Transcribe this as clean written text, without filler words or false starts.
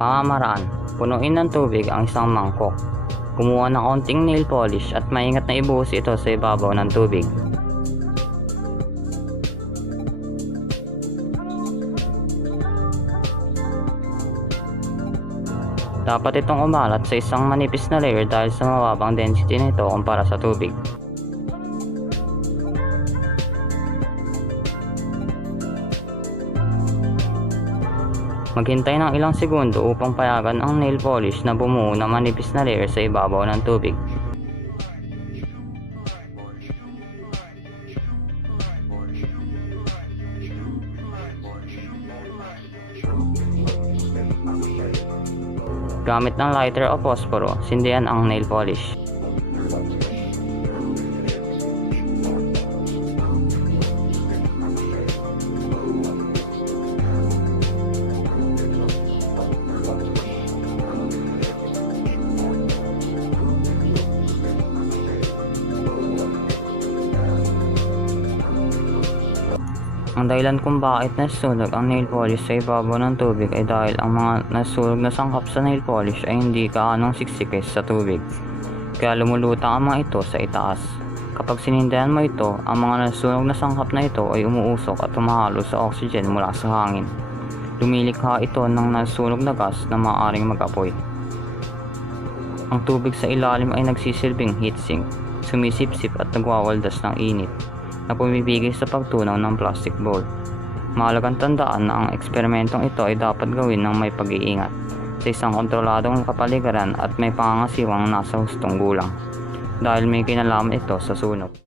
Pamamaraan: punuin ng tubig ang isang mangkok. Kumuha ng konting nail polish at maingat na ibuhos ito sa ibabaw ng tubig. Dapat itong umalat sa isang manipis na layer dahil sa mababang density nito kumpara sa tubig. Maghintay ng ilang segundo upang payagan ang nail polish na bumuo ng manipis na layer sa ibabaw ng tubig. Gamit ng lighter o posporo, sindihan ang nail polish. Ang dahilan kung bakit nasusunog ang nail polish sa ibabaw ng tubig ay dahil ang mga nasusunog na sangkap sa nail polish ay hindi gaanong siksik sa tubig, kaya lumulutang ang mga ito sa itaas. Kapag sinindihan mo ito, ang mga nasusunog na sangkap na ito ay umuusok at humahalo sa oxygen mula sa hangin. Lumilikha ito ng nasusunog na gas na maaaring mag-apoy. Ang tubig sa ilalim ay nagsisilbing heatsink, sumisipsip at nagwawaldas ng init na pumipigil sa pagtunaw ng plastic bowl. Mahalagang tandaan na ang eksperimentong ito ay dapat gawin ng may pag-iingat sa isang kontroladong kapaligiran at may pangangasiwang nasa hustong gulang dahil may kinalaman ito sa sunog.